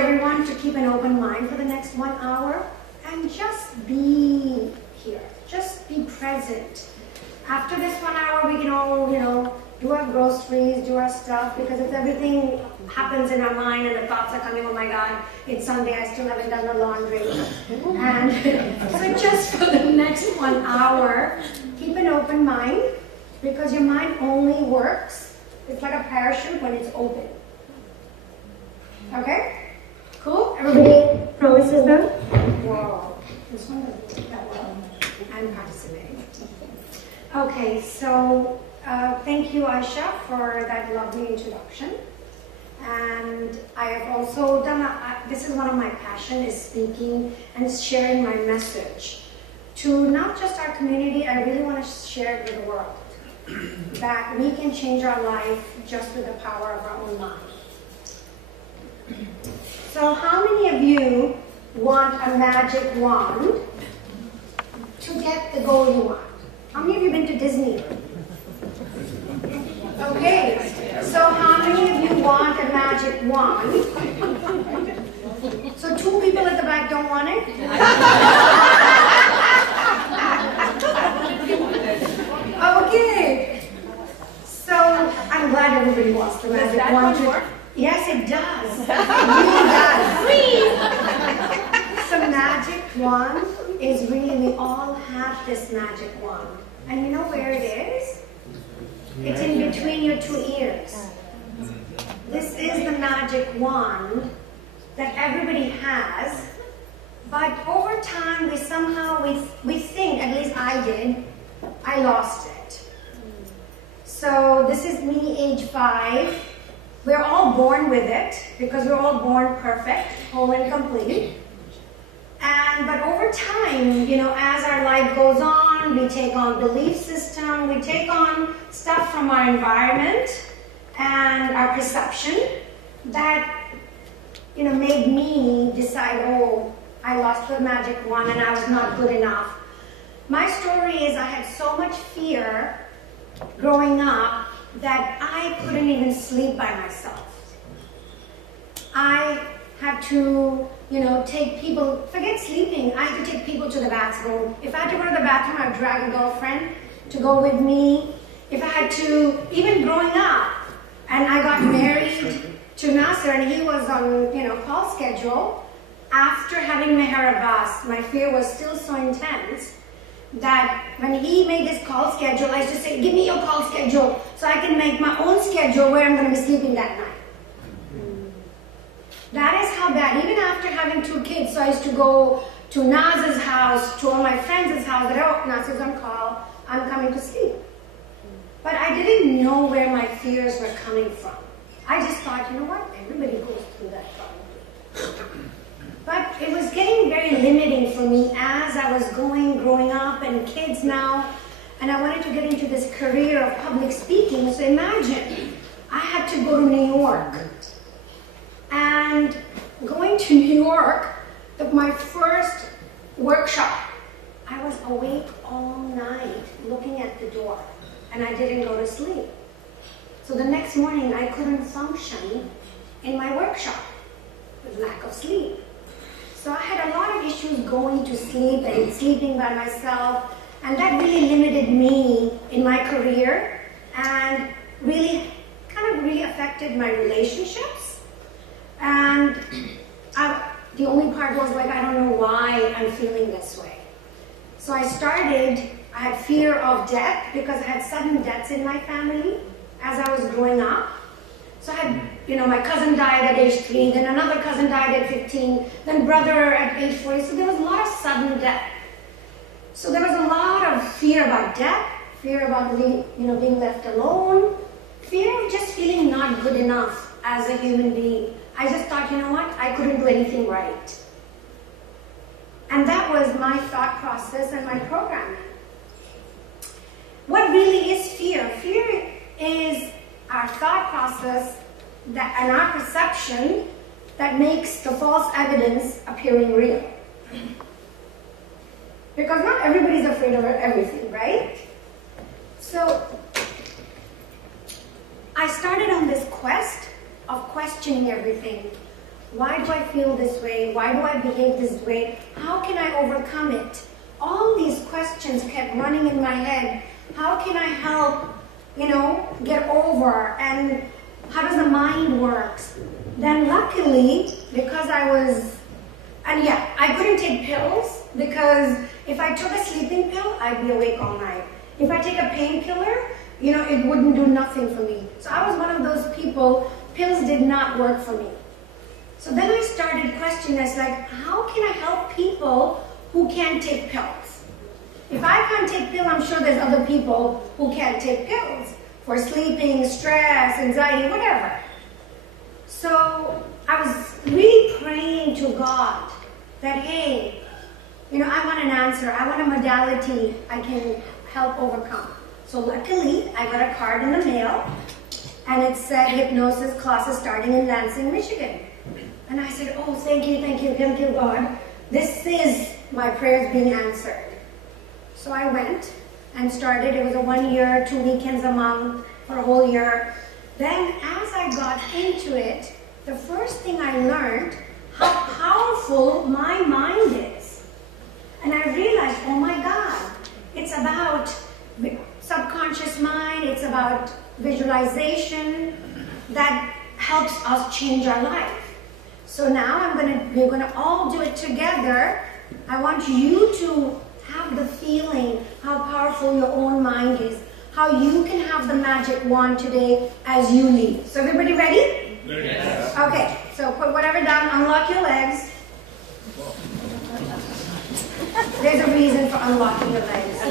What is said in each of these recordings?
everyone to keep an open mind for the next 1 hour and just be here. Just be present. After this 1 hour, we can all, do our groceries, do our stuff, because if everything happens in our mind and the thoughts are coming, oh my God, it's Sunday, I still haven't done the laundry. And so just for the next 1 hour, keep an open mind, because your mind only works, it's like a parachute when it's open. Okay? Cool? Everybody promises them? Wow. This one doesn't work that well. I'm participating. Okay, so thank you, Aisha, for that lovely introduction. And I have also done, this is one of my passions, is speaking and sharing my message to not just our community. I really want to share it with the world, that we can change our life just with the power of our own mind. So how many of you want a magic wand to get the goal you want? How many of you been to Disney? Okay, so how many of you want a magic wand? So 2 people at the back don't want it? Okay, so I'm glad everybody wants the magic wand. Yes, it does. It really does. So magic wand is really, we all have this magic wand. And you know where it is? It's in between your 2 ears. This is the magic wand that everybody has. But over time, we somehow, we think, at least I did, I lost it. So this is me, age 5. We're all born with it, because we're all born perfect, whole and complete. But over time, as our life goes on, we take on belief system, we take on stuff from our environment and our perception that, made me decide, oh, I lost the magic wand and I was not good enough. My story is I had so much fear growing up that I couldn't even sleep by myself. I had to, take people, forget sleeping, I had to take people to the bathroom. If I had to go to the bathroom, I'd drag a girlfriend to go with me. If I had to, even growing up, and I got married to Nasser, and he was on, call schedule, after having Meher Abbas, my fear was still so intense that when he made this call schedule, I used to say, give me your call schedule so I can make my own schedule where I'm going to be sleeping that night. That is how bad, even after having 2 kids, so I used to go to Naz's house, to all my friends' house, that, oh, Naz's on call, I'm coming to sleep. But I didn't know where my fears were coming from. I just thought, you know what, everybody goes through that probably. But it was getting very limiting for me as I was growing up, and kids now, and I wanted to get into this career of public speaking. So imagine, I had to go to New York. And going to New York, my first workshop, I was awake all night looking at the door, and I didn't go to sleep. So the next morning, I couldn't function in my workshop with lack of sleep. So I had a lot of issues going to sleep and sleeping by myself, and that really limited me in my career and really affected my relationships. And the only part was like, I don't know why I'm feeling this way. So I had fear of death because I had sudden deaths in my family as I was growing up. So I had, my cousin died at age 3, then another cousin died at 15, then brother at age 40. So there was a lot of sudden death. So there was a lot of fear about death, fear about being left alone, fear of just feeling not good enough as a human being. I just thought, you know what, I couldn't do anything right. And that was my thought process and my programming. What really is fear? Fear is our thought process and our perception that makes the false evidence appearing real. Because not everybody's afraid of everything, right? So I started on this quest of questioning everything. Why do I feel this way? Why do I behave this way? How can I overcome it? All these questions kept running in my head. How can I help, get over? And how does the mind work? Then luckily, because I couldn't take pills, because if I took a sleeping pill, I'd be awake all night. If I take a painkiller, it wouldn't do nothing for me. So I was one of those people, pills did not work for me. So then I started questioning, how can I help people who can't take pills? If I can't take pills, I'm sure there's other people who can't take pills for sleeping, stress, anxiety, whatever. So I was really praying to God that, hey, I want an answer. I want a modality I can help overcome. So luckily, I got a card in the mail, and it said hypnosis classes starting in Lansing, Michigan. And I said, oh, thank you, God. This is my prayers being answered. So I went and started. It was a 1 year, 2 weekends a month for a whole year. Then as I got into it, the first thing I learned how powerful my mind is. And I realized, oh my God, it's about subconscious mind, it's about visualization that helps us change our life. So now we're gonna all do it together. I want you to have the feeling how powerful your own mind is, how you can have the magic wand today as you leave. So everybody ready? Yes. Okay, so put whatever down, unlock your legs. There's a reason for unlocking your legs.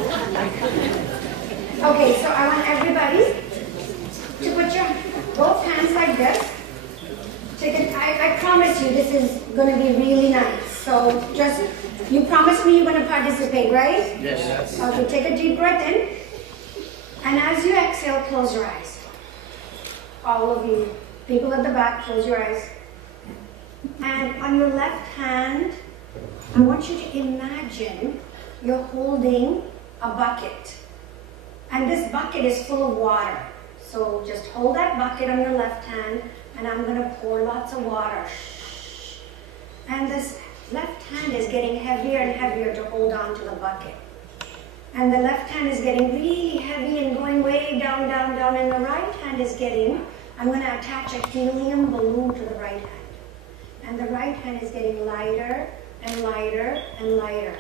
Okay, so I want everybody to put your both hands like this. I promise you this is going to be really nice. So you promise me you're going to participate, right? Yes. Okay, take a deep breath in. And as you exhale, close your eyes. All of you, people at the back, close your eyes. And on your left hand, I want you to imagine you're holding a bucket. And this bucket is full of water. So just hold that bucket on your left hand, and I'm going to pour lots of water. And this left hand is getting heavier and heavier to hold on to the bucket. And the left hand is getting really heavy and going way down, down, down. And the right hand is I'm going to attach a helium balloon to the right hand. And the right hand is getting lighter and lighter and lighter.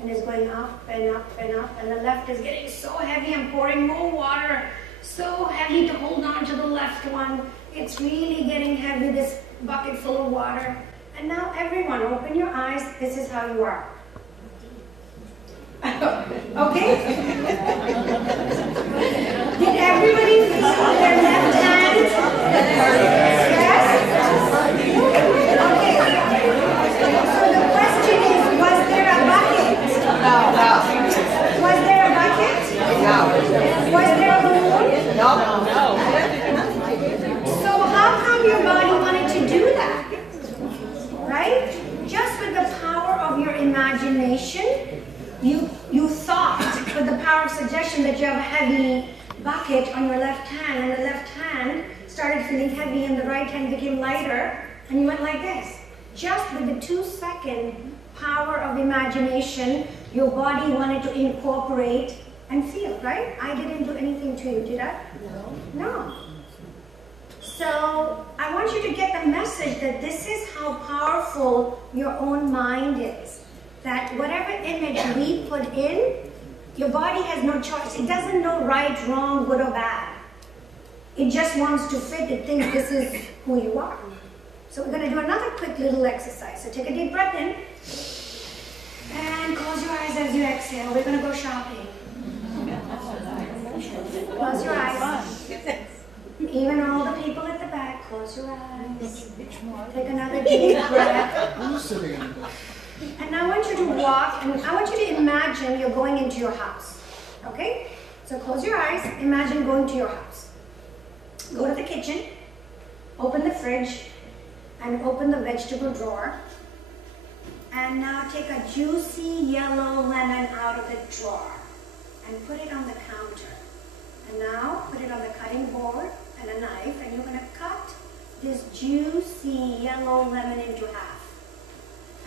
And it's going up and up and up. And the left is getting so heavy. I'm pouring more water. So heavy to hold on to the left one. It's really getting heavy, this bucket full of water. And now everyone, open your eyes. This is how you are. Okay? Did everybody feel their left hand? Yes? Okay. So the question is, was there a bucket? No. Was there a bucket? No. Was there a balloon? No. So how come your body wanted to do that? Right? Just with the power of your imagination, you thought with the power of suggestion that you have a heavy bucket on your left hand, and the left hand started feeling heavy and the right hand became lighter, and you went like this. Just with the 2-second power of imagination, your body wanted to incorporate and feel, right? I didn't do anything to you, did I? No. So I want you to get the message that this is how powerful your own mind is. That whatever image we put in, your body has no choice. It doesn't know right, wrong, good or bad. It just wants to fit. It thinks this is who you are. So we're going to do another quick little exercise. So take a deep breath in. And close your eyes as you exhale. We're going to go shopping. Close your eyes. Even all the people at the back, close your eyes. Take another deep breath. And now I want you to walk, and I want you to imagine you're going into your house. Okay? So close your eyes, imagine going to your house. Go to the kitchen, open the fridge, and open the vegetable drawer. And now take a juicy yellow lemon out of the drawer and put it on the counter. And now put it on the cutting board and a knife, and you're going to cut this juicy yellow lemon into half.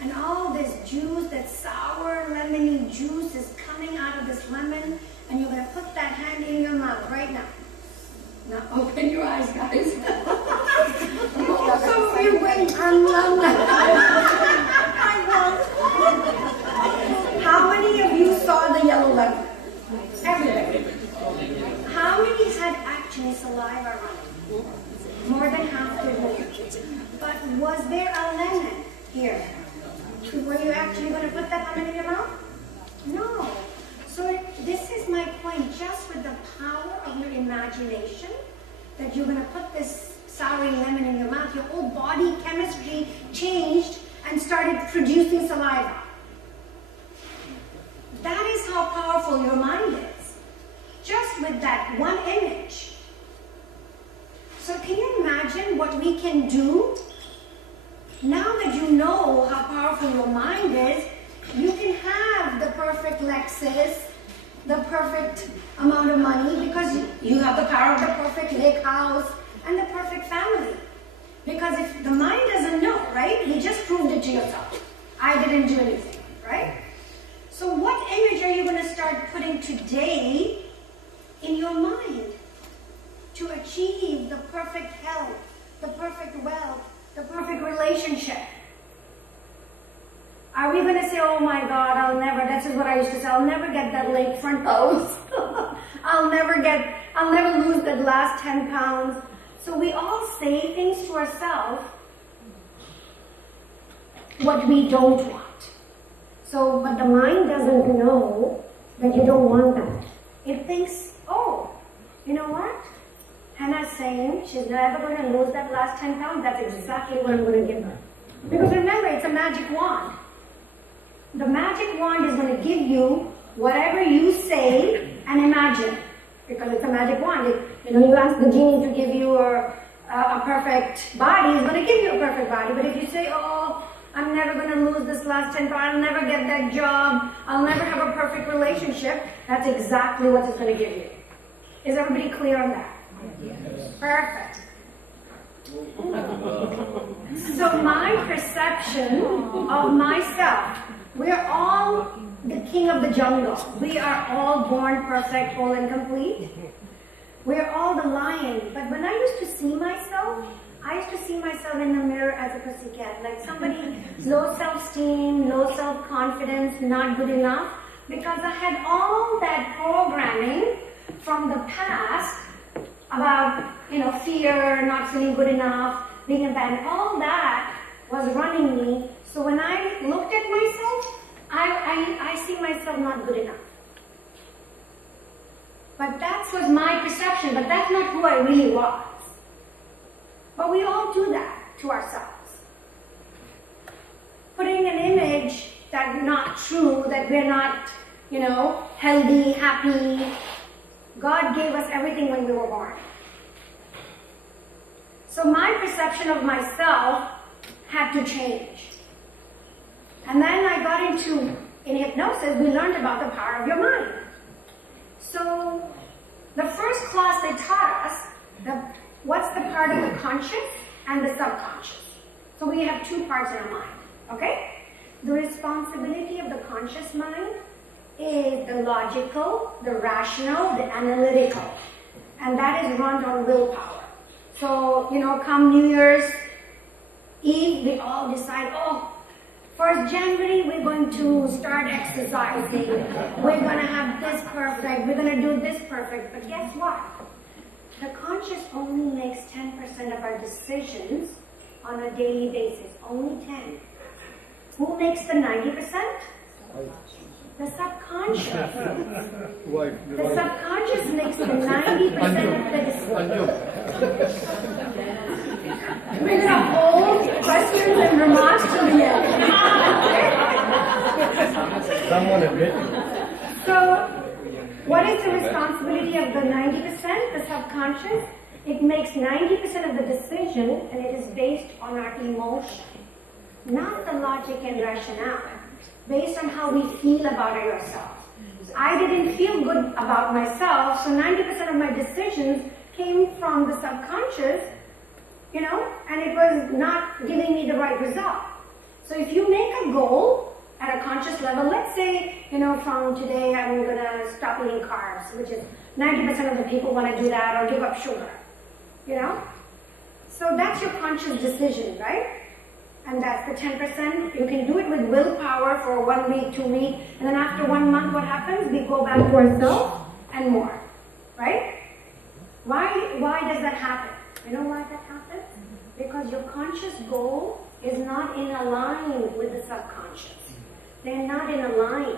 And all this juice, that sour lemony juice is coming out of this lemon, and you're going to put that hand in your mouth right now. Now open your eyes, guys. Some of you went How many of you saw the yellow lemon? Everybody. How many had actually saliva running? More than half the room. But was there a lemon here? Were you actually going to put that lemon in your mouth? No. So this is my point, just with the power of your imagination, that you're going to put this sour lemon in your mouth, your whole body chemistry changed and started producing saliva. That is how powerful your mind is. Just with that one image. So can you imagine what we can do? Now that you know how powerful your mind is, you can have the perfect Lexus, the perfect amount of money, because you have the power of the perfect lake house and the perfect family. Because if the mind doesn't know, right? You just proved it to yourself. I didn't do anything, right? So what image are you going to start putting today in your mind to achieve the perfect health, the perfect wealth, the perfect relationship? Are we going to say, oh my God, I'll never, this is what I used to say, I'll never get that lakefront house. I'll never lose that last 10 pounds. So we all say things to ourselves what we don't want. So, but the mind doesn't know that you don't want that. It thinks, oh, you know what? Hena's saying she's never going to lose that last 10 pounds. That's exactly what I'm going to give her. Because remember, it's a magic wand. The magic wand is going to give you whatever you say and imagine. Because it's a magic wand. You ask the genie to give you a perfect body, it's going to give you a perfect body. But if you say, oh, I'm never going to lose this last 10 pounds, I'll never get that job, I'll never have a perfect relationship, that's exactly what it's going to give you. Is everybody clear on that? Yes. Perfect. So my perception of myself, we're all the king of the jungle. We are all born perfect, whole and complete. We're all the lion. But when I used to see myself, I used to see myself in the mirror as a pussycat, like somebody low self-esteem, low self-confidence, not good enough, because I had all that programming from the past about, fear, not feeling good enough, being abandoned. All that was running me. So when I looked at myself, I see myself not good enough. But that was my perception, but that's not who I really was. But we all do that to ourselves. Putting an image that's not true, that we're not, healthy, happy. God gave us everything when we were born. So my perception of myself had to change. And then I got in hypnosis, we learned about the power of your mind. So the first class they taught us, what's the part of the conscious and the subconscious. So we have two parts in our mind, okay? The responsibility of the conscious mind is the logical, the rational, the analytical. And that is run on willpower. So, come New Year's Eve, we all decide, 1st January, we're going to start exercising. We're going to have this perfect. We're going to do this perfect. But guess what? The conscious only makes 10% of our decisions on a daily basis. Only 10. Who makes the 90%? The subconscious. The subconscious makes the 90% of the decisions. We're going to hold questions and remarks till the end. Someone admit it. So, what is the responsibility of the 90%, the subconscious? It makes 90% of the decision, and it is based on our emotion, not the logic and rationale, based on how we feel about ourselves. I didn't feel good about myself, so 90% of my decisions came from the subconscious, you know, and it was not giving me the right result. So if you make a goal at a conscious level, let's say, you know, from today I'm going to stop eating carbs, which is 90% of the people want to do that, or give up sugar, you know. So that's your conscious decision, right? And that's the 10%. You can do it with willpower for 1 week, 2 weeks, and then after 1 month, what happens? We go back to ourselves and more, right? Why does that happen? You know why that happens? Because your conscious goal is not in line with the subconscious. They're not in a line.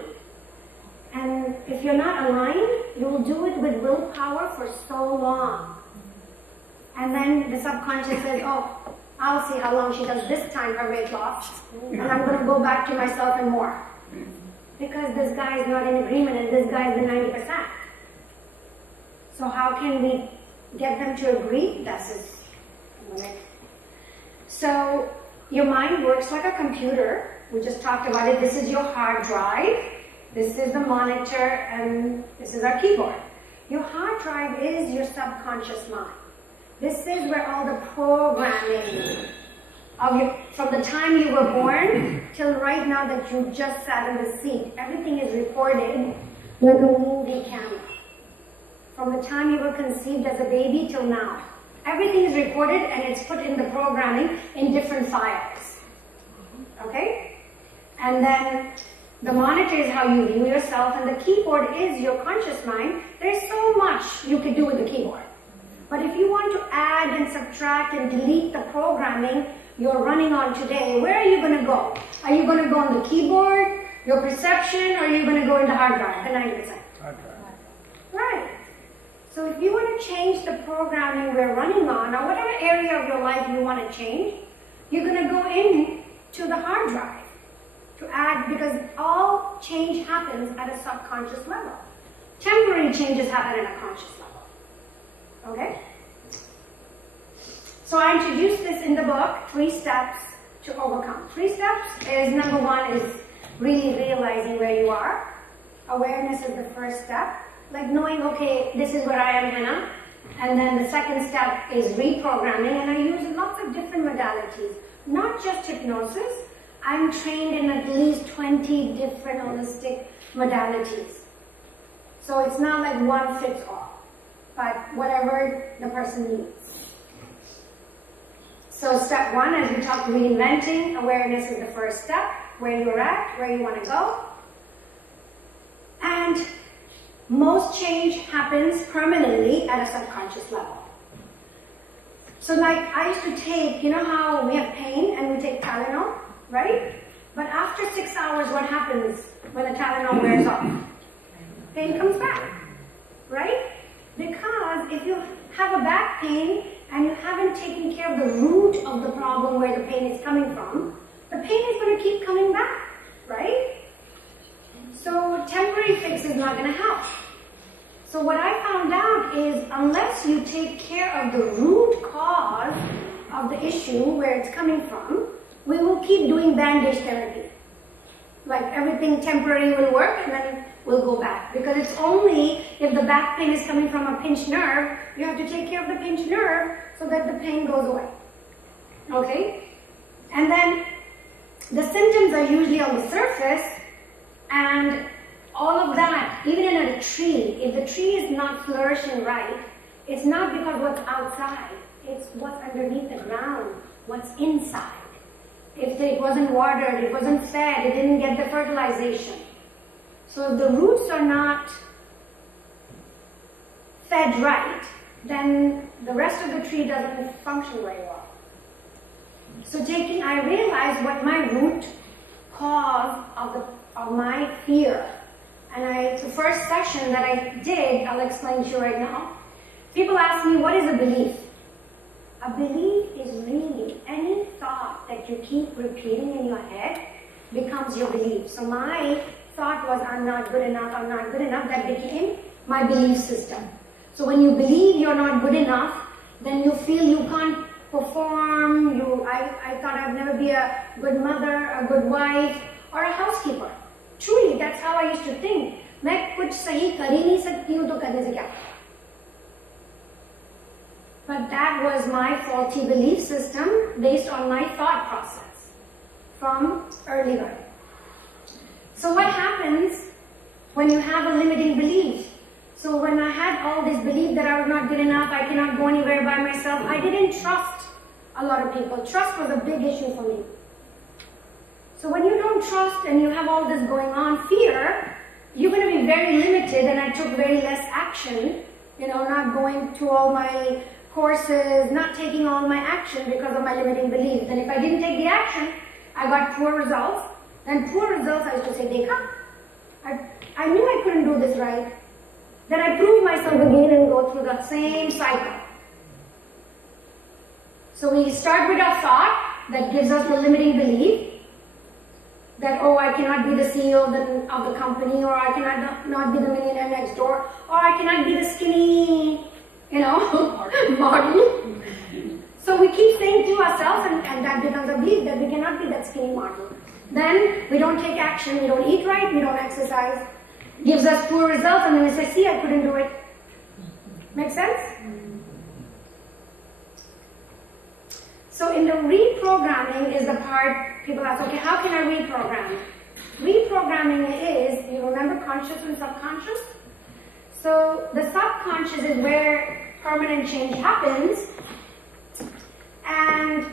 And if you're not aligned, you will do it with willpower for so long. And then the subconscious says, oh, I'll see how long she does this time her weight loss. And I'm going to go back to myself and more. Because this guy is not in agreement and this guy is the 90%. So how can we get them to agree? That's it. So your mind works like a computer. We just talked about it. This is your hard drive. This is the monitor, and this is our keyboard. Your hard drive is your subconscious mind. This is where all the programming of your, from the time you were born till right now that you just sat in the seat, everything is recorded like a movie camera. From the time you were conceived as a baby till now. Everything is recorded and it's put in the programming in different files. Okay? And then the monitor is how you view yourself, and the keyboard is your conscious mind. There's so much you could do with the keyboard. But if you want to add and subtract and delete the programming you're running on today, where are you going to go? Are you going to go on the keyboard, your perception, or are you going to go into hard drive, the 90%? Hard drive. Right. So if you want to change the programming we're running on, or whatever area of your life you want to change, you're going to go in to the hard drive to add, because all change happens at a subconscious level. Temporary changes happen at a conscious level. Okay? So I introduced this in the book, 3 steps to overcome. 3 steps is, number 1 is really realizing where you are. Awareness is the first step. Like knowing, okay, this is where I am, Hena. And then the second step is reprogramming, and I use lots of different modalities. Not just hypnosis. I'm trained in at least 20 different holistic modalities. So it's not like one fits all, but whatever the person needs. So step 1, as we talked, reinventing, awareness is the first step, where you're at, where you want to go. And most change happens permanently at a subconscious level. So like I used to take, you know how we have pain and we take Tylenol, right? But after 6 hours, what happens when the Tylenol wears off? Pain comes back, right? Because if you have a back pain and you haven't taken care of the root of the problem where the pain is coming from, the pain is going to keep coming back, right? So temporary fix is not going to help. So what I found out is unless you take care of the root cause of the issue where it's coming from, we will keep doing bandage therapy. Like everything temporary will work and then we'll go back. Because it's only if the back pain is coming from a pinched nerve, you have to take care of the pinched nerve so that the pain goes away. Okay? And then the symptoms are usually on the surface, and all of that, even in a tree, if the tree is not flourishing right, it's not because what's outside, it's what's underneath the ground, what's inside. If it wasn't watered, it wasn't fed, it didn't get the fertilization. So if the roots are not fed right, then the rest of the tree doesn't function very well. So I realized what my root cause of my fear. And the first session that I did, I'll explain to you right now. People ask me, what is a belief? A belief is really any thought that you keep repeating in your head becomes your belief. So my thought was, I'm not good enough, I'm not good enough. That became my belief system. So when you believe you're not good enough, then you feel you can't perform. I thought I'd never be a good mother, a good wife, or a housekeeper. Truly, that's how I used to think. मैं कुछ सही कर ही नहीं सकती हूँ तो करने से क्या? But that was my faulty belief system based on my thought process from early learning. So what happens when you have a limiting belief? So when I had all this belief that I was not good enough, I cannot go anywhere by myself, I didn't trust a lot of people. Trust was a big issue for me. So when you don't trust and you have all this going on, fear, you're going to be very limited, and I took very less action, not going to all my courses, not taking all my action because of my limiting beliefs. And if I didn't take the action, I got poor results. And poor results, I used to say, Dekha, I knew I couldn't do this right. Then I prove myself again and go through the same cycle. So we start with our thought that gives us the limiting belief that, oh, I cannot be the CEO of the company, or I cannot not be the millionaire next door, or I cannot be the skinny, model. So we keep saying to ourselves, and that becomes a belief that we cannot be that skinny model. Then we don't take action, we don't eat right, we don't exercise, gives us poor results, and then we say, see, I couldn't do it. Make sense? So in the reprogramming is the part people ask, okay, how can I reprogram? Reprogramming is, you remember conscious and subconscious? So the subconscious is where permanent change happens, and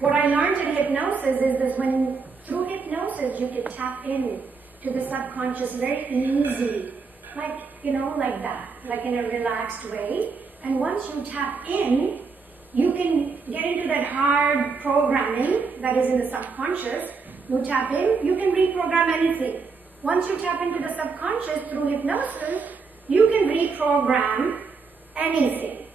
what I learned in hypnosis is this: when through hypnosis you can tap in to the subconscious very easy, like that, like in a relaxed way. And once you tap in, you can get into that hard programming that is in the subconscious. You tap in, you can reprogram anything. Once you tap into the subconscious through hypnosis, you can reprogram anything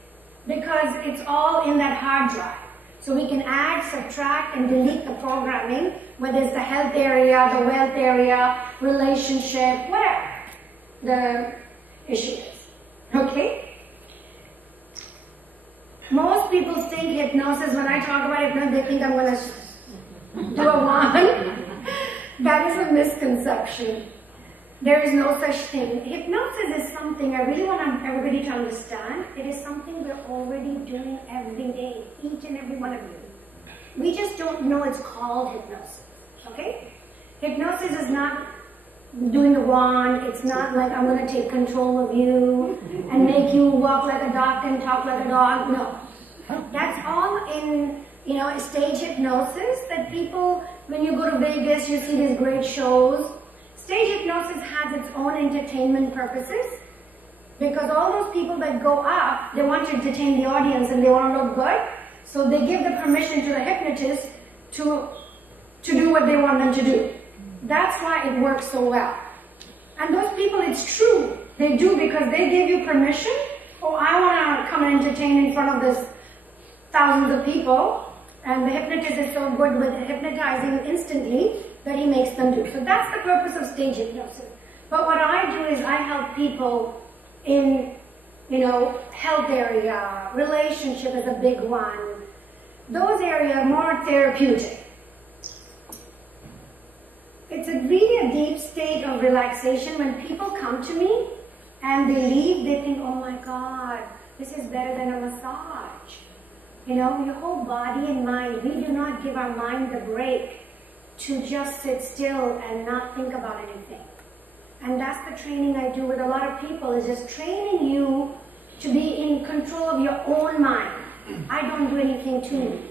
because it's all in that hard drive. So we can add, subtract, and delete the programming, whether it's the health area, the wealth area, relationship, whatever the issue is. Okay? Most people think hypnosis, when I talk about hypnosis, they think I'm going to do a wand. That is a misconception. There is no such thing. Hypnosis is something I really want everybody to understand. It is something we're already doing every day, each and every one of you. We just don't know it's called hypnosis. Okay? Hypnosis is not doing a wand. It's not like I'm going to take control of you and make you walk like a duck and talk like a dog. No. That's all in, stage hypnosis that people, when you go to Vegas, you see these great shows. Stage hypnosis has its own entertainment purposes because all those people that go up, they want to entertain the audience and they want to look good. So they give the permission to the hypnotist to do what they want them to do. That's why it works so well. And those people, it's true. They do because they give you permission. Oh, I want to come and entertain in front of this thousands of people. And the hypnotist is so good with hypnotizing instantly that he makes them do. So that's the purpose of stage hypnosis. But what I do is I help people in, health area, relationship is a big one. Those areas are more therapeutic. It's really a deep state of relaxation. When people come to me and they leave, they think, oh my God, this is better than a massage. Your whole body and mind, we do not give our mind the break to just sit still and not think about anything. And that's the training I do with a lot of people, is just training you to be in control of your own mind. I don't do anything to you.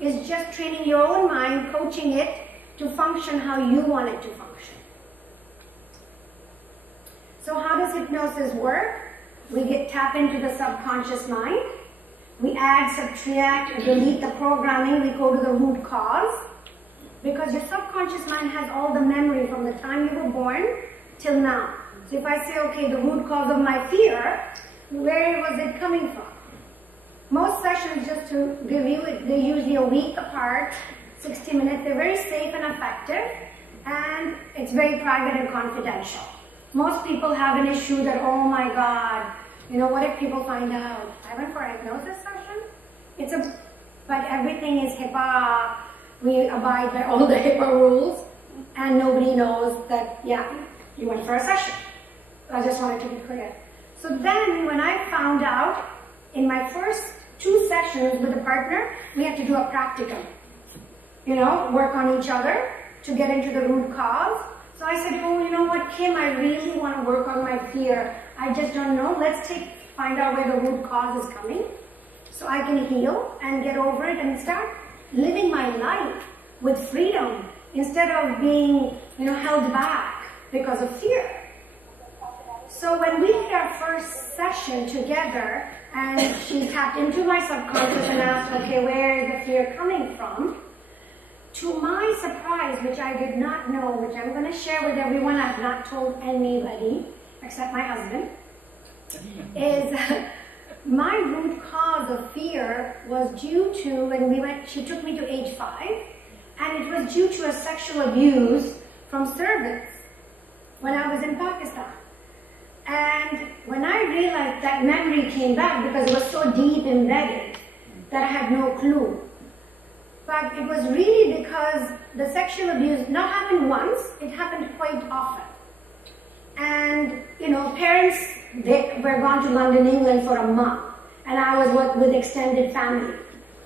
It's just training your own mind, coaching it to function how you want it to function. So how does hypnosis work? We tap into the subconscious mind. We add, subtract, delete the programming. We go to the root cause. Because your subconscious mind has all the memory from the time you were born till now. So if I say, okay, the root cause of my fear, where was it coming from? Most sessions, just to give you, they're usually a week apart, 60 minutes. They're very safe and effective, and it's very private and confidential. Most people have an issue that, oh my God, what if people find out? I went for a hypnosis session. But everything is HIPAA. We abide by all the HIPAA rules, and nobody knows that, yeah, you went for a session. I just wanted to be clear. So then, when I found out in my first 2 sessions with a partner, we had to do a practicum. You know, work on each other to get into the root cause. So I said, oh, you know what, Kim, I really want to work on my fear. I just don't know. Let's find out where the root cause is coming so I can heal and get over it and start living my life with freedom instead of being, you know, held back because of fear. So when we did our first session together and she tapped into my subconscious and asked, okay, where is the fear coming from? To my surprise, which I did not know, which I'm going to share with everyone, I've not told anybody except my husband, is my root cause of fear was due to when she took me to age 5, and it was due to a sexual abuse from servants when I was in Pakistan. And when I realized that memory came back because it was so deep embedded that I had no clue. But it was really because the sexual abuse not happened once, it happened quite often. And, you know, parents, they were gone to London, England for a month. And I was with extended family.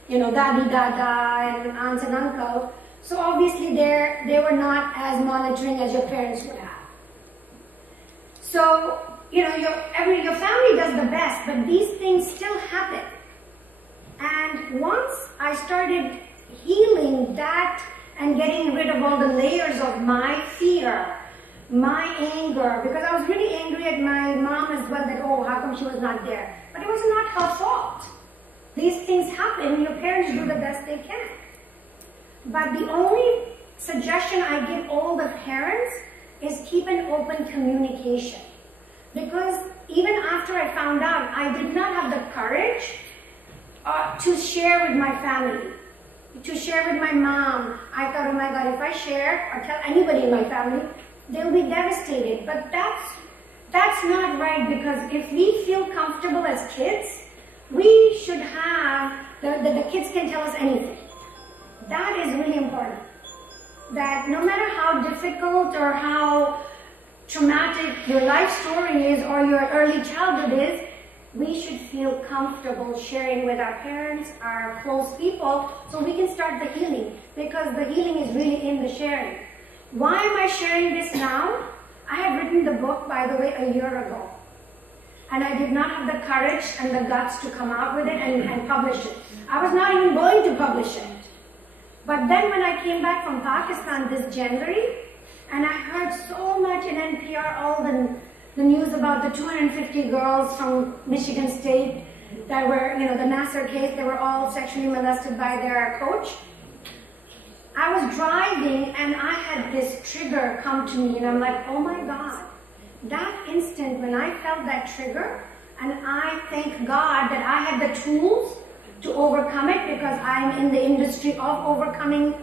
You know, daddy, dada, and aunts and uncle. So obviously they were not as monitoring as your parents would have. So, you know, your family does the best, but these things still happen. And once I started healing that and getting rid of all the layers of my fear, my anger, because I was really angry at my mom as well, that, oh, how come she was not there? But it was not her fault. These things happen, your parents do the best they can. But the only suggestion I give all the parents is keep an open communication. Because even after I found out, I did not have the courage to share with my family. To share with my mom. I thought, oh my God, if I share or tell anybody in my family, they'll be devastated. But that's not right, because if we feel comfortable as kids, we should have, the kids can tell us anything. That is really important. That no matter how difficult or how traumatic your life story is or your early childhood is, we should feel comfortable sharing with our parents, our close people, so we can start the healing, because the healing is really in the sharing. Why am I sharing this now? I had written the book, by the way, a year ago. And I did not have the courage and the guts to come out with it and publish it. I was not even going to publish it. But then when I came back from Pakistan this January, and I heard so much in NPR, all the news about the 250 girls from Michigan State that were, you know, the Nasser case, they were all sexually molested by their coach. I was driving and I had this trigger come to me, and I'm like, oh my God. That instant when I felt that trigger, and I thank God that I had the tools to overcome it, because I'm in the industry of overcoming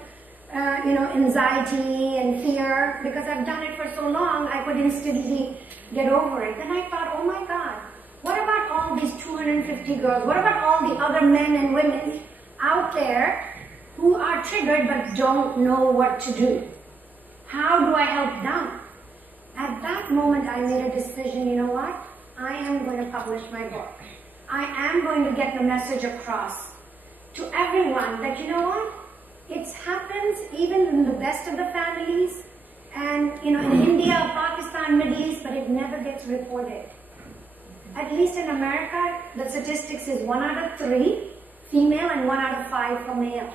you know, anxiety and fear, because I've done it for so long, I could instantly get over it. Then I thought, oh my God, what about all these 250 girls? What about all the other men and women out there who are triggered but don't know what to do? How do I help them? At that moment, I made a decision, you know what? I am going to publish my book. I am going to get the message across to everyone that, you know what? It happens even in the best of the families, and, you know, in India, Pakistan, Middle East, but it never gets reported. At least in America, the statistics is 1 out of 3 female and 1 out of 5 for male.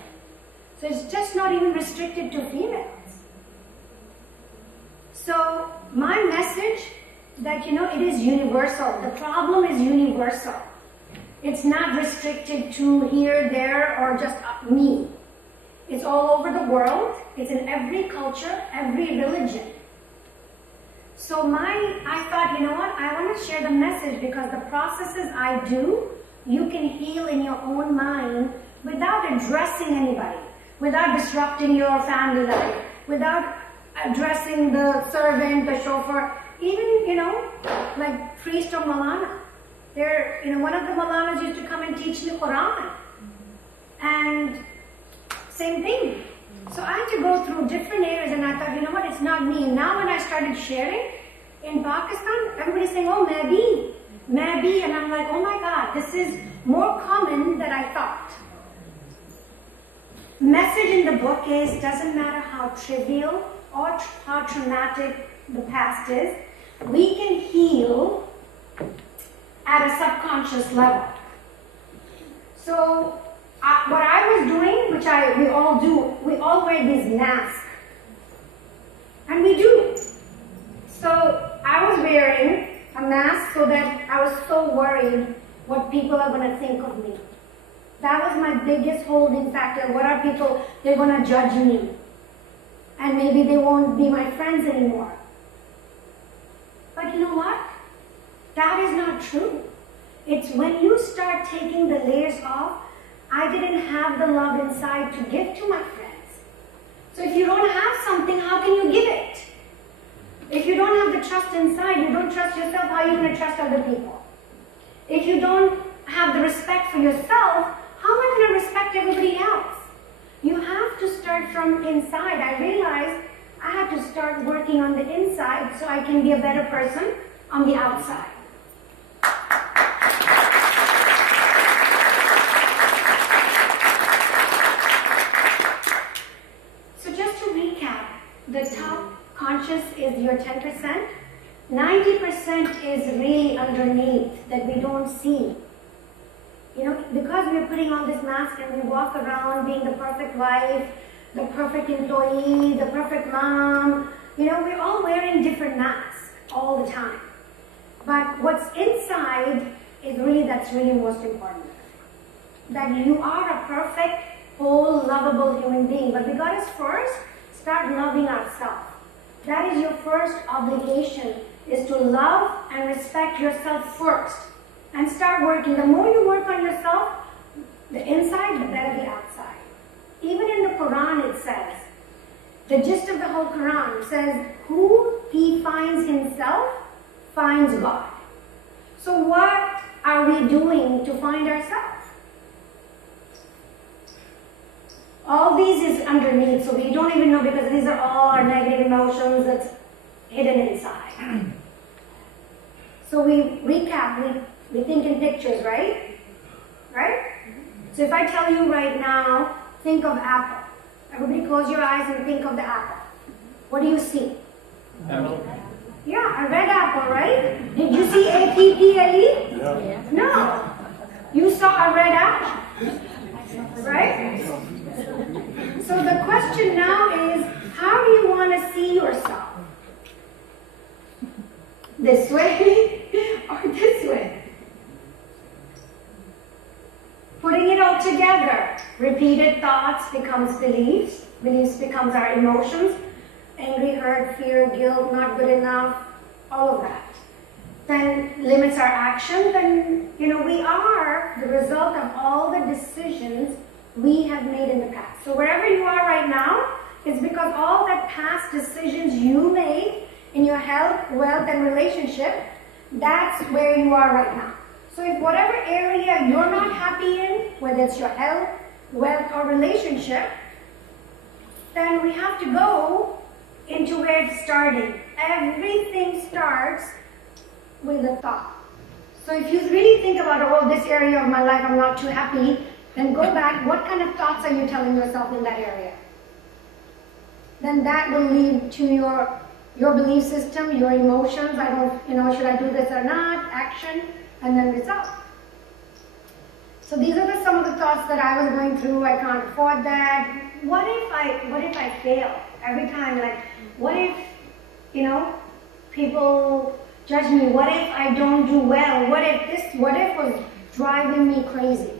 So it's just not even restricted to females. So my message that, you know, it is universal. The problem is universal. It's not restricted to here, there, or just me. It's all over the world. It's in every culture, every religion. So I thought, you know what? I want to share the message, because the processes I do, you can heal in your own mind without addressing anybody, without disrupting your family life, without addressing the servant, the chauffeur, even, you know, like priest or Malana. They're, you know, one of the Malanas used to come and teach me Quran. And same thing. So I had to go through different areas, and I thought, you know what, it's not me. Now when I started sharing in Pakistan, everybody's saying, oh, main bhi. maybe, and I'm like, oh my God, this is more common than I thought. Message in the book is, doesn't matter how trivial or how traumatic the past is, we can heal at a subconscious level. So what I was doing, which we all do, we all wear these masks. And we do. So I was wearing a mask so that I was so worried what people are going to think of me. That was my biggest holding factor. What are people, they're going to judge me. And maybe they won't be my friends anymore. But you know what? That is not true. It's when you start taking the layers off, I didn't have the love inside to give to my friends. So if you don't have something, how can you give it? If you don't have the trust inside, you don't trust yourself, how are you going to trust other people? If you don't have the respect for yourself, how am I going to respect everybody else? You have to start from inside. I realized I had to start working on the inside so I can be a better person on the outside. So just to recap, the top conscious is your 10%. 90% is really underneath that we don't see. You know, because we're putting on this mask and we walk around being the perfect wife, the perfect employee, the perfect mom, you know, we're all wearing different masks all the time. But what's inside is that's really most important. That you are a perfect, whole, lovable human being. But we got to first start loving ourselves. That is your first obligation, is to love and respect yourself first. And start working. The more you work on yourself, the inside, the better the outside. Even in the Quran it says, the gist of the whole Quran says, who he finds himself, finds God. So what are we doing to find ourselves? All these is underneath, so we don't even know because these are all our negative emotions that's hidden inside. So we recap, we think in pictures, right? Right? So if I tell you right now, think of apple. Everybody close your eyes and think of the apple. What do you see? Apple. Yeah, a red apple, right? Did you see A-P-P-L-E? No. No. You saw a red apple, right? So the question now is, how do you want to see yourself? This way or this way? Putting it all together. Repeated thoughts becomes beliefs. Beliefs becomes our emotions. Angry, hurt, fear, guilt, not good enough, all of that. Then limits our actions, and we are the result of all the decisions we have made in the past. So wherever you are right now is because all that past decisions you made in your health, wealth, and relationship, that's where you are right now. So if whatever area you're not happy in, whether it's your health, wealth, or relationship, then we have to go into where it's starting. Everything starts with a thought. So if you really think about, oh, this area of my life I'm not too happy, then go back, what kind of thoughts are you telling yourself in that area? Then that will lead to your belief system, your emotions. Should I do this or not? Action, and then result. So these are some of the thoughts that I was going through. I can't afford that. What if I fail? Every time, like, what if, people judge me? What if I don't do well? What if was driving me crazy?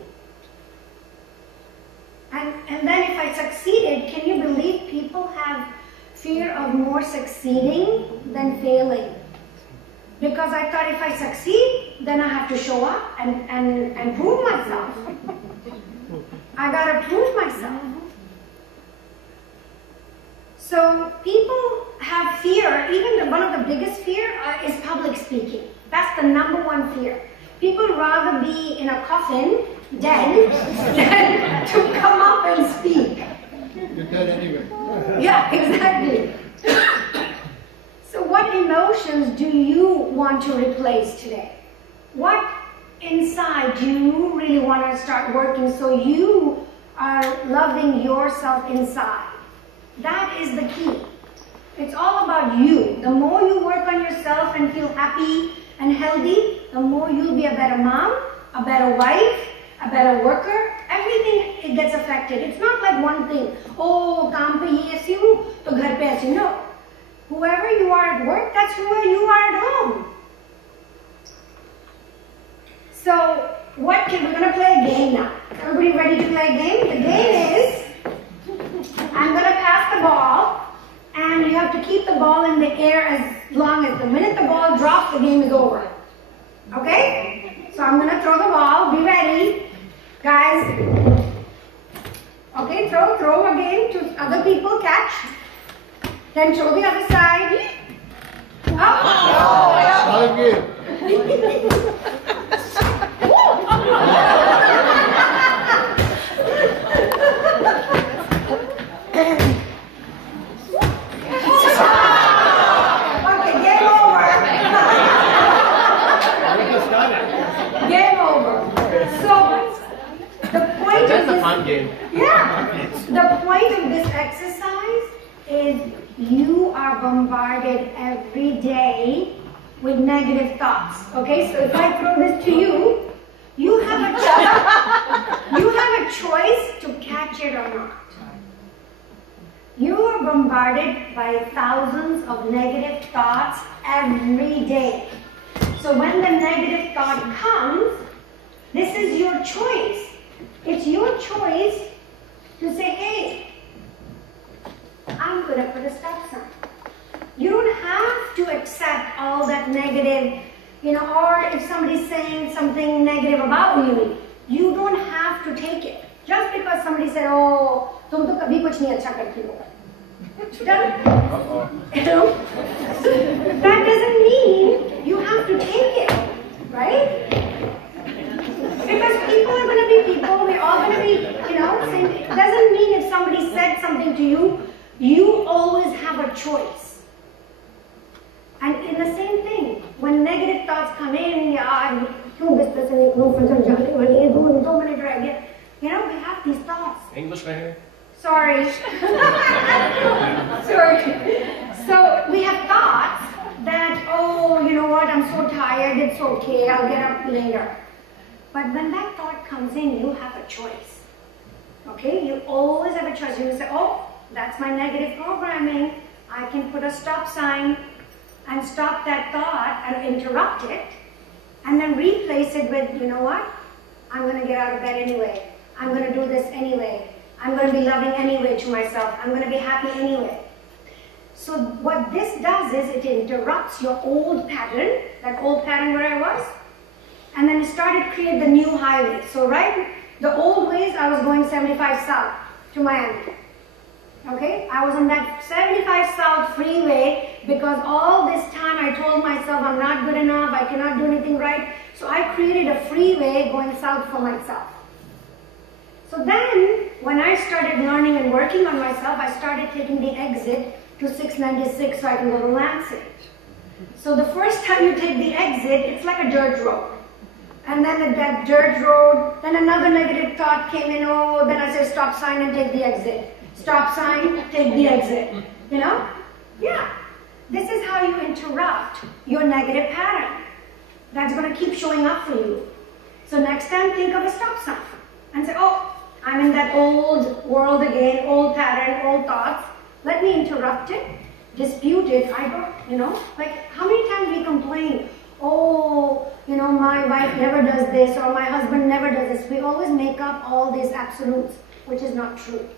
And then if I succeeded, can you believe people have fear of more succeeding than failing? Because I thought if I succeed, then I have to show up and prove myself. I gotta prove myself. So people have fear. Even one of the biggest fear is public speaking. That's the #1 fear. People rather be in a coffin, dead, than to come up and speak. You're dead anyway. Yeah, exactly. So what emotions do you want to replace today? what inside do you really want to start working so you are loving yourself inside? That is the key. It's all about you. The more you work on yourself and feel happy and healthy, the more you'll be a better mom, a better wife, a better worker. Everything it gets affected. It's not like one thing. Oh, काम पे ये ऐसी हूँ, तो घर पे ऐसी. No. Whoever you are at work, that's who you are at home. So, we're gonna play a game now. Everybody ready to play a game? The game is, I'm gonna pass the ball, and you have to keep the ball in the air as long as the minute the ball drops, the game is over. Okay? So I'm gonna throw the ball. Be ready, guys. Okay, throw again to other people. Catch. Then throw the other side. Not again. Game. Yeah. The point of this exercise is you are bombarded every day with negative thoughts. Okay, so if I throw this to you, you have a choice. You have a choice to catch it or not. You are bombarded by thousands of negative thoughts every day. So when the negative thought comes, this is your choice. It's your choice to say, hey, I'm going to put a stop sign. You don't have to accept all that negative, or if somebody's saying something negative about you, you don't have to take it. Just because somebody said, oh, tum to kabhi kuch nahi acha karti ho. That doesn't mean you have to take it, right? Because people are going to be people, we're all going to be, saying, it doesn't mean if somebody said something to you, you always have a choice. And in the same thing, when negative thoughts come in, we have these thoughts. English major? Sorry. Sorry. So we have thoughts that, oh, you know what, I'm so tired, it's okay, I'll get up later. But when that thought comes in, you have a choice. Okay? You always have a choice. You say, oh, that's my negative programming. I can put a stop sign and stop that thought and interrupt it and then replace it with, you know what? I'm going to get out of bed anyway. I'm going to do this anyway. I'm going to be loving anyway to myself. I'm going to be happy anyway. So what this does is it interrupts your old pattern, that old pattern where I was, and then it started create the new highway. So right, the old ways I was going 75 south to Miami. Okay, I was on that 75 south freeway because all this time I told myself I'm not good enough, I cannot do anything right. So I created a freeway going south for myself. So then, when I started learning and working on myself, I started taking the exit to 696 so I can go to Lansing. So the first time you take the exit, it's like a dirt road. And then at that dirt road, then another negative thought came in, oh, then I said stop sign and take the exit. Stop sign, take the exit. You know? Yeah. This is how you interrupt your negative pattern. That's going to keep showing up for you. So next time, think of a stop sign. And say, oh, I'm in that old world again, old pattern, old thoughts. Let me interrupt it, dispute it. I don't, like how many times we complain, oh, my wife never does this or my husband never does this. We always make up all these absolutes, which is not true.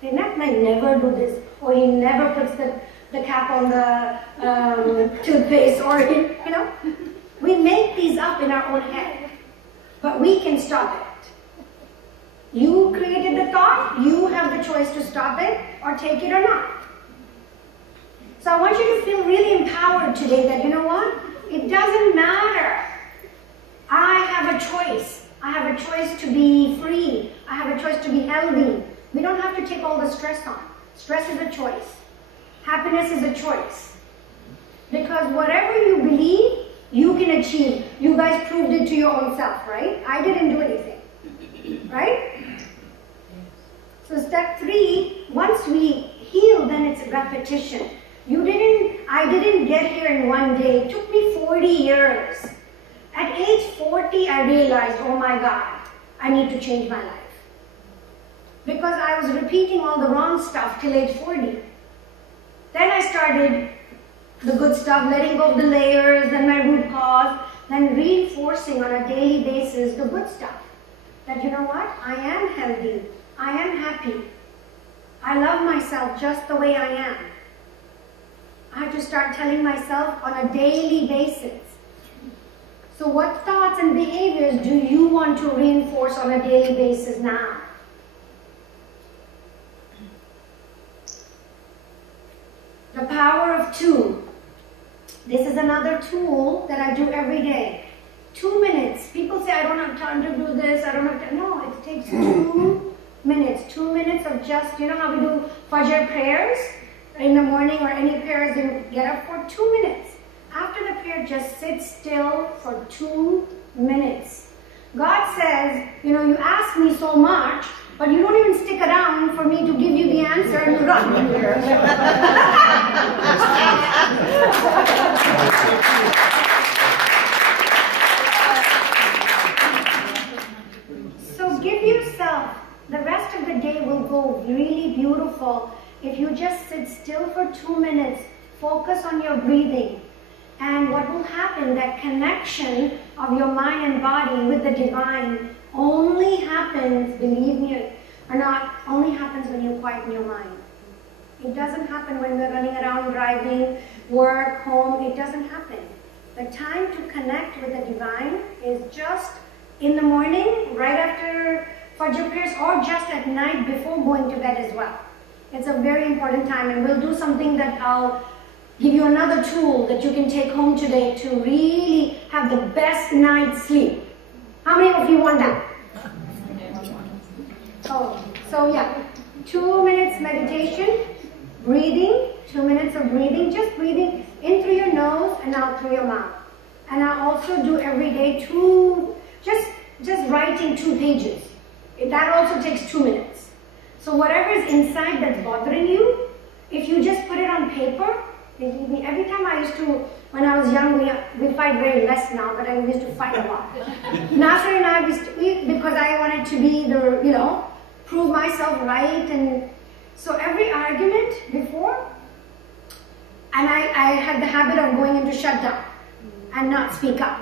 They never do this, or he never puts the cap on the toothpaste, or, we make these up in our own head, but we can stop it. You created the thought, you have the choice to stop it or take it or not. So I want you to feel really empowered today that, you know what? It doesn't matter. I have a choice. I have a choice to be free. I have a choice to be healthy. We don't have to take all the stress on. Stress is a choice. Happiness is a choice. Because whatever you believe, you can achieve. You guys proved it to your own self, right? I didn't do anything, right? So step 3, once we heal, then it's repetition. I didn't get here in one day. It took me 40 years. At age 40, I realized, oh my God, I need to change my life. Because I was repeating all the wrong stuff till age 40. Then I started the good stuff, letting go of the layers, then my root cause, then reinforcing on a daily basis the good stuff. That you know what? I am healthy. I am happy. I love myself just the way I am. I have to start telling myself on a daily basis. So what thoughts and behaviors do you want to reinforce on a daily basis now? The power of 2. This is another tool that I do every day. 2 minutes. People say, I don't have time to do this, I don't have time. No, it takes 2 minutes. 2 minutes of just, you know how we do Fajr prayers in the morning or any prayers and get up for 2 minutes. After the prayer, just sit still for 2 minutes. God says, you know, you ask me so much, but you don't even stick around for me to give you the answer and you run. So give yourself, the rest of the day will go really beautiful if you just sit still for 2 minutes, focus on your breathing. And what will happen, that connection of your mind and body with the divine only happens, believe me or not, only happens when you quieten your mind. It doesn't happen when we're running around driving, work, home. It doesn't happen. The time to connect with the divine is just in the morning, right after Fajr prayers, or just at night before going to bed as well. It's a very important time, and we'll do something that I'll give you another tool that you can take home today to really have the best night's sleep. How many of you want that? Oh, so yeah, 2 minutes meditation, breathing, 2 minutes of breathing, just breathing in through your nose and out through your mouth. And I also do every day just writing 2 pages. That also takes 2 minutes. So whatever is inside that's bothering you, if you just put it on paper, believe me, every time I used to, when I was young, we fight very less now, but I used to fight a lot. Nasser and I, because I wanted to be the, you know, prove myself right, and so every argument before, and I had the habit of going into shutdown and not speak up.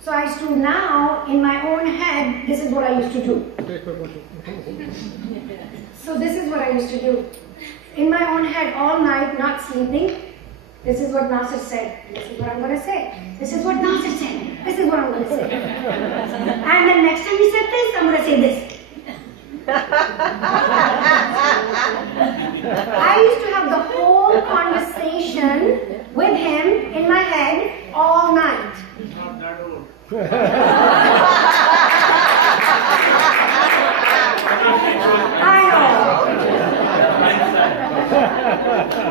So I used to now, in my own head, this is what I used to do. So this is what I used to do. In my own head, all night, not sleeping. This is what Nasser said. This is what I'm going to say. This is what Nasser said. This is what I'm going to say. And then next time he said this, I'm going to say this. I used to have the whole conversation with him in my head all night. Not that old. I know.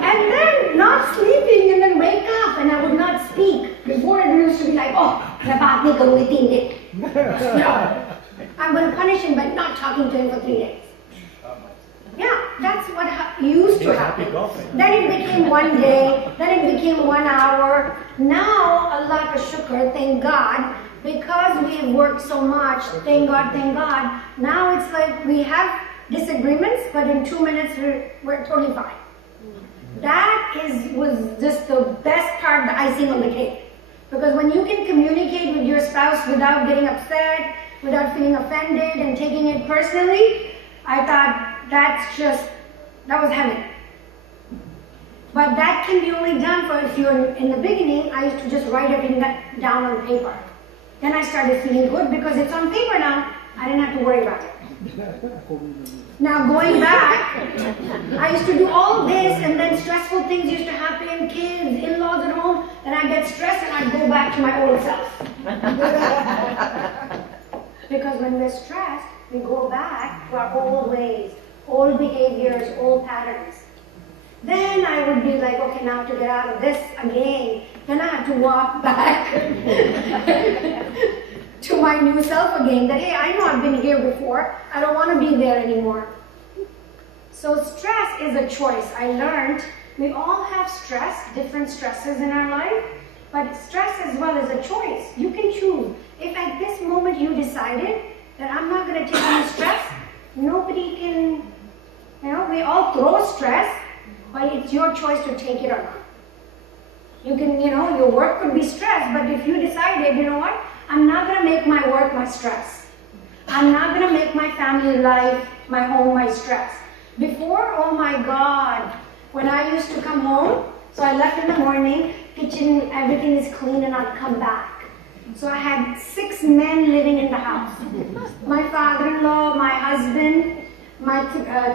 And then not sleeping and then wake up and I would not speak. Before it used to be like, oh, मैं बात नहीं करूँगी 3 दिन. No. I'm going to punish him by not talking to him for 3 days. Yeah, that's what used to happen. Then it became 1 day, then it became 1 hour. Now, Allah ka shukr, thank God, because we have worked so much, thank God, now it's like we have disagreements, but in 2 minutes we're totally fine. That was just the best part, the icing on the cake. Because when you can communicate with your spouse without getting upset, without feeling offended and taking it personally, I thought that was heaven. But that can be only done for if you're in the beginning. I used to just write everything down on paper. Then I started feeling good because it's on paper now. I didn't have to worry about it. Now going back, I used to do all this and then stressful things used to happen, kids, in-laws at home, and I get stressed and I'd go back to my old self. Because when we're stressed, we go back to our old ways, old behaviors, old patterns. Then I would be like, okay, now to get out of this again, then I have to walk back to my new self again, that hey, I know I've been here before, I don't want to be there anymore. So stress is a choice. I learned we all have stress, different stresses in our life, but stress as well is a choice. You can choose. If at this moment you decided that I'm not going to take any stress, nobody can, we all throw stress, but it's your choice to take it or not. You can, your work could be stress, but if you decided, you know what, I'm not going to make my work my stress. I'm not going to make my family life, my home, my stress. Before, oh my God, when I used to come home, so I left in the morning, kitchen, everything is clean, and I'd come back. So I had 6 men living in the house. My father-in-law, my husband, my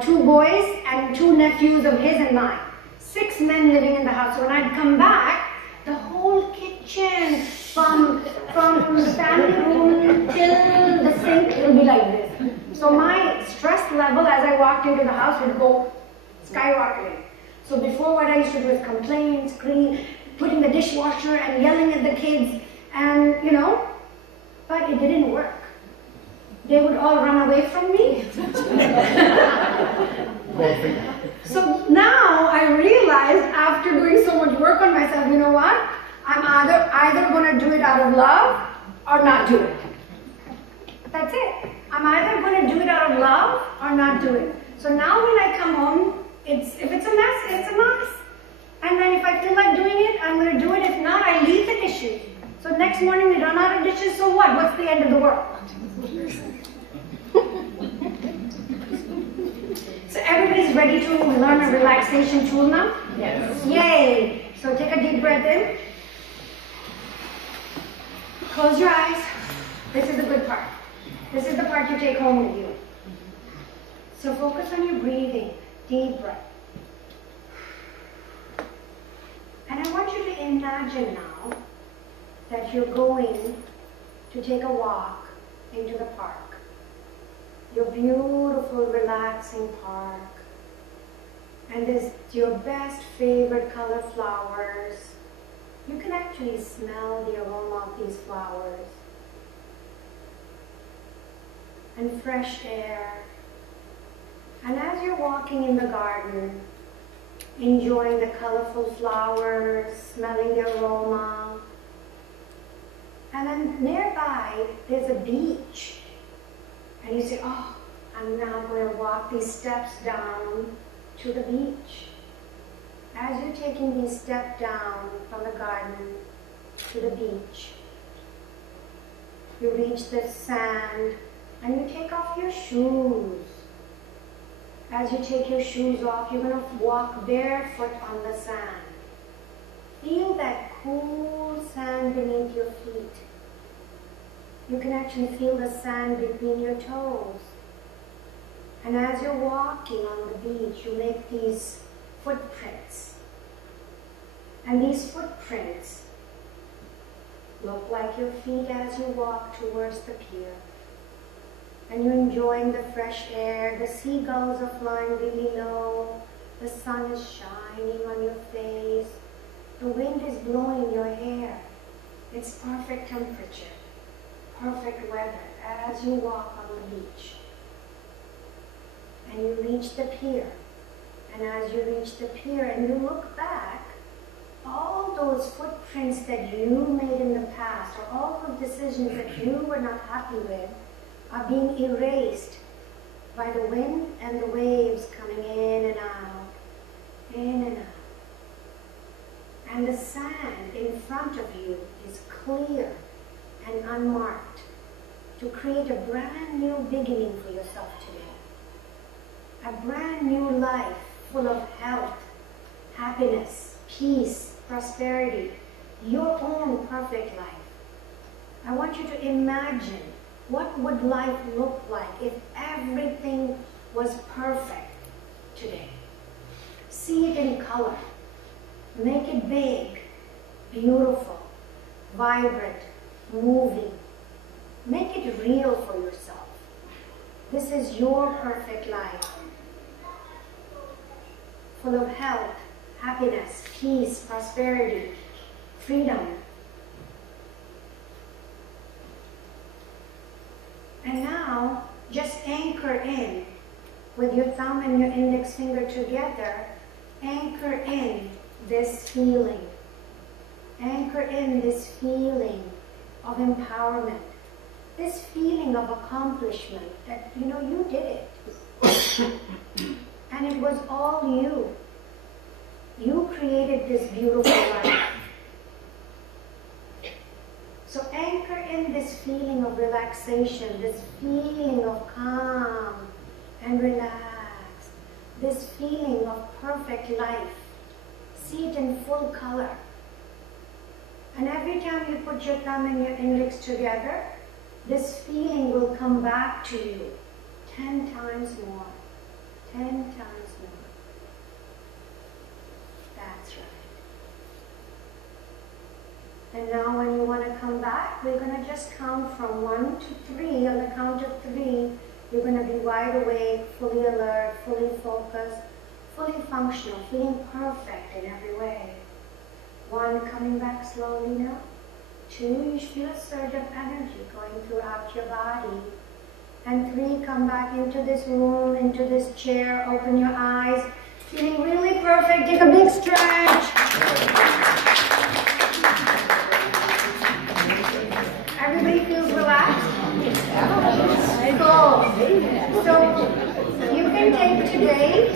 2 boys, and 2 nephews of his and mine. 6 men living in the house. So when I'd come back, the whole kitchen, from the family room till the sink, it would be like this. So my stress level as I walked into the house would go skyrocketing. So before, what I used to do is complain, scream, put in the dishwasher and yelling at the kids, and but it didn't work. They would all run away from me. So now I realize, after doing so much work on myself, you know what? I'm either going to do it out of love or not do it. That's it. I'm either going to do it out of love or not do it. So now when I come home, if it's a mess, it's a mess. And then if I feel like doing it, I'm going to do it. If not, I leave the dishes. So next morning we run out of dishes, so what? What's the end of the world? So everybody's ready to learn a relaxation tool now? Yes. Yay! So take a deep breath in. Close your eyes. This is the good part. This is the part you take home with you. So focus on your breathing. Deep breath. And I want you to imagine now that you're going to take a walk into the park. Your beautiful, relaxing park. And there's your best favorite color flowers. You can actually smell the aroma of these flowers. And fresh air. And as you're walking in the garden, enjoying the colorful flowers, smelling the aroma, and then nearby there's a beach. And you say, oh, I'm now going to walk these steps down to the beach. As you're taking these steps down from the garden to the beach, you reach the sand and you take off your shoes. As you take your shoes off, you're going to walk barefoot on the sand. Feel that cool sand beneath your feet. You can actually feel the sand between your toes. And as you're walking on the beach, you make these footprints. And these footprints look like your feet as you walk towards the pier. And you're enjoying the fresh air. The seagulls are flying really low. The sun is shining on your face. The wind is blowing your hair. It's perfect temperature, perfect weather as you walk on the beach. And you reach the pier. And as you reach the pier and you look back, all those footprints that you made in the past, or all those decisions that you were not happy with, are being erased by the wind and the waves coming in and out, in and out. And the sand in front of you is clear and unmarked to create a brand new beginning for yourself today. A brand new life full of health, happiness, peace, prosperity, your own perfect life. I want you to imagine, what would life look like if everything was perfect today? See it in color. Make it big, beautiful, vibrant, moving. Make it real for yourself. This is your perfect life. Full of health, happiness, peace, prosperity, freedom. And now, just anchor in with your thumb and your index finger together. Anchor in this feeling. Anchor in this feeling of empowerment. This feeling of accomplishment that, you know, you did it. And it was all you. You created this beautiful life. So anchor in this feeling of relaxation, this feeling of calm and relaxed, this feeling of perfect life. See it in full color. And every time you put your thumb and your index together, this feeling will come back to you 10 times more. 10 times more. That's right. And now when you want to come back, we're going to just count from 1 to 3. On the count of 3, you're going to be wide awake, fully alert, fully focused, fully functional, feeling perfect in every way. 1, coming back slowly now. 2, you feel a surge of energy going throughout your body. And 3, come back into this room, into this chair, open your eyes, feeling really perfect. Take a big stretch. Everybody feels relaxed? Cool. So you can take today,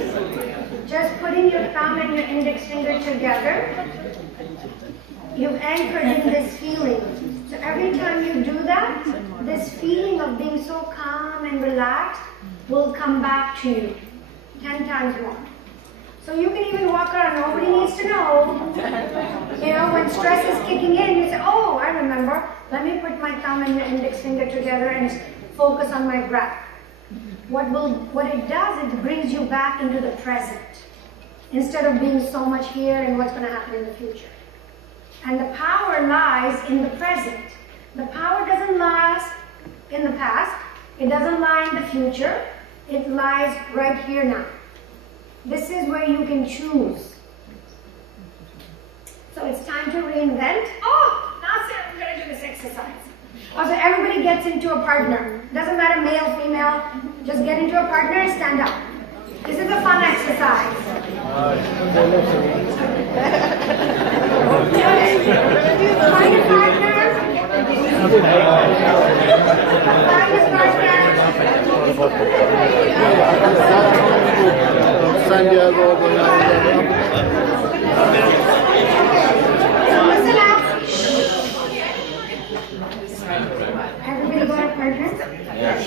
just putting your thumb and your index finger together. You've anchored in this feeling. So every time you do that, this feeling of being so calm and relaxed will come back to you 10 times more. So you can even walk around, nobody needs to know. You know, when stress is kicking in, you say, oh, I remember, let me put my thumb and your index finger together and focus on my breath. What it does, it brings you back into the present, instead of being so much here and what's going to happen in the future. And the power lies in the present. The power doesn't lie in the past. It doesn't lie in the future. It lies right here now. This is where you can choose. So it's time to reinvent. Oh, now I'm going to do this exercise. Also, everybody gets into a partner. Doesn't matter male, female. Just get into a partner and stand up. This is a fun exercise. Find a partner. Listen up. Everybody got a partner? Yes.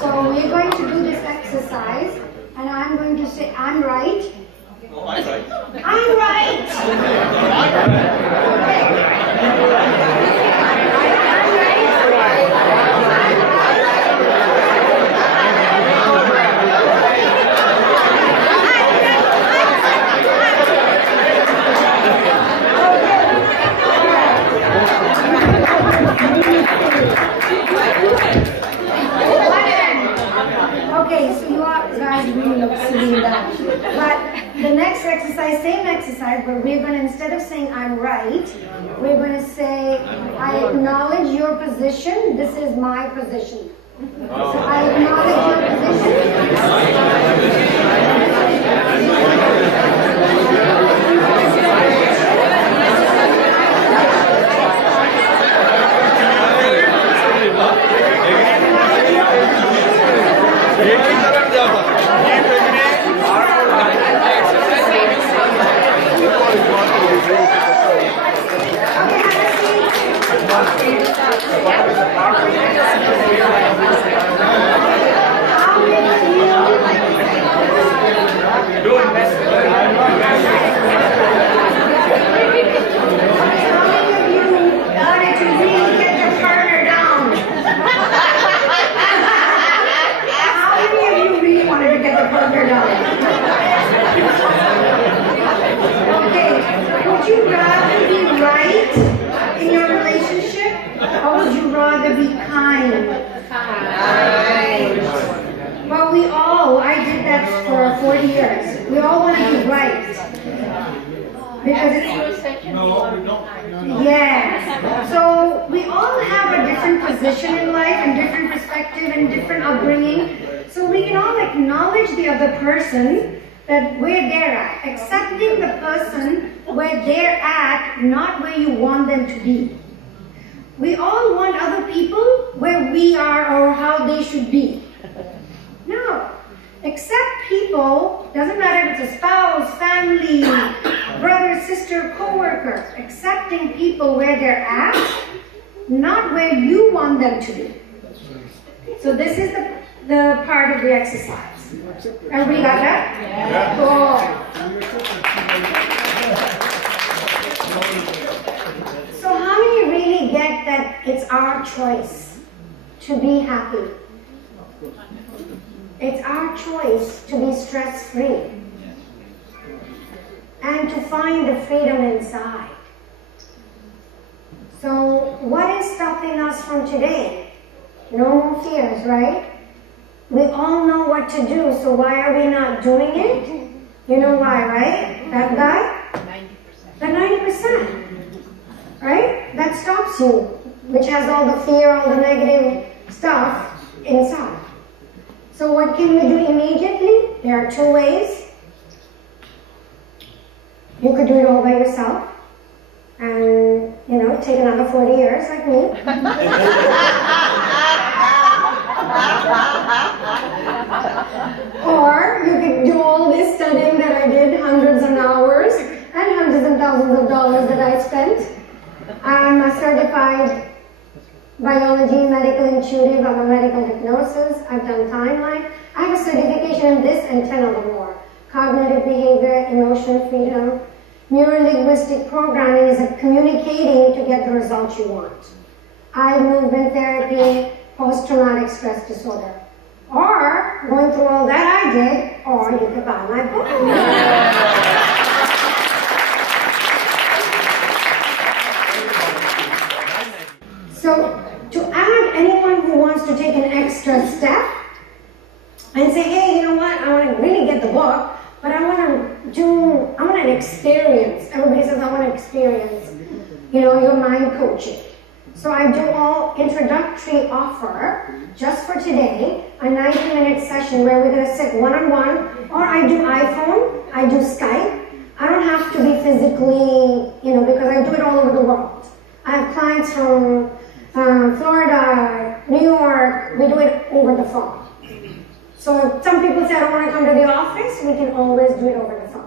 So we're going to do this exercise, and I'm going to say, I'm right. Oh, I'm right. I'm right. Okay, so you are guys really silly that. But the next exercise, same exercise, but we're going to, instead of saying I'm right, we're going to say I acknowledge your position. This is my position. So I acknowledge your position. How right. Because it's, yes. So we all have a different position in life and different perspective and different upbringing. So we can all acknowledge the other person that where they're at, accepting the person where they're at, not where you want them to be. We all want other people where we are or how they should be. No. Accept people, doesn't matter if it's a spouse, family, brother, sister, co-worker. Accepting people where they're at, not where you want them to be. So this is the part of the exercise. Everybody got that? Yeah. Cool. So how many really get that it's our choice to be happy? It's our choice to be stress-free and to find the freedom inside. So what is stopping us from today? No more fears, right? We all know what to do, so why are we not doing it? You know why, right? That guy? 90%. The 90%. Right? That stops you, which has all the fear, all the negative stuff inside. So what can we do immediately? There are two ways. You could do it all by yourself and, take another 40 years like me. Or you could do all this studying that I did, hundreds of hours and hundreds and thousands of dollars that I spent. I'm a certified biology, medical intuitive, I'm a medical hypnosis, I've done timeline. I have a certification in this and 10 other more. Cognitive behavior, emotion freedom, neuro-linguistic programming is communicating to get the results you want. Eye movement therapy, post-traumatic stress disorder. Or, going through all that I did, or you could buy my book. So, to add anyone who wants to take an extra step and say, hey, you know what, I want to really get the book, but I want an experience. Everybody says, I want an experience, your mind coaching. So I do all introductory offer, just for today, a 90-minute session where we're going to sit one-on-one, or I do iPhone, I do Skype. I don't have to be physically, because I do it all over the world. I have clients from Florida, New York, we do it over the phone. So some people say, I don't want to come to the office, we can always do it over the phone.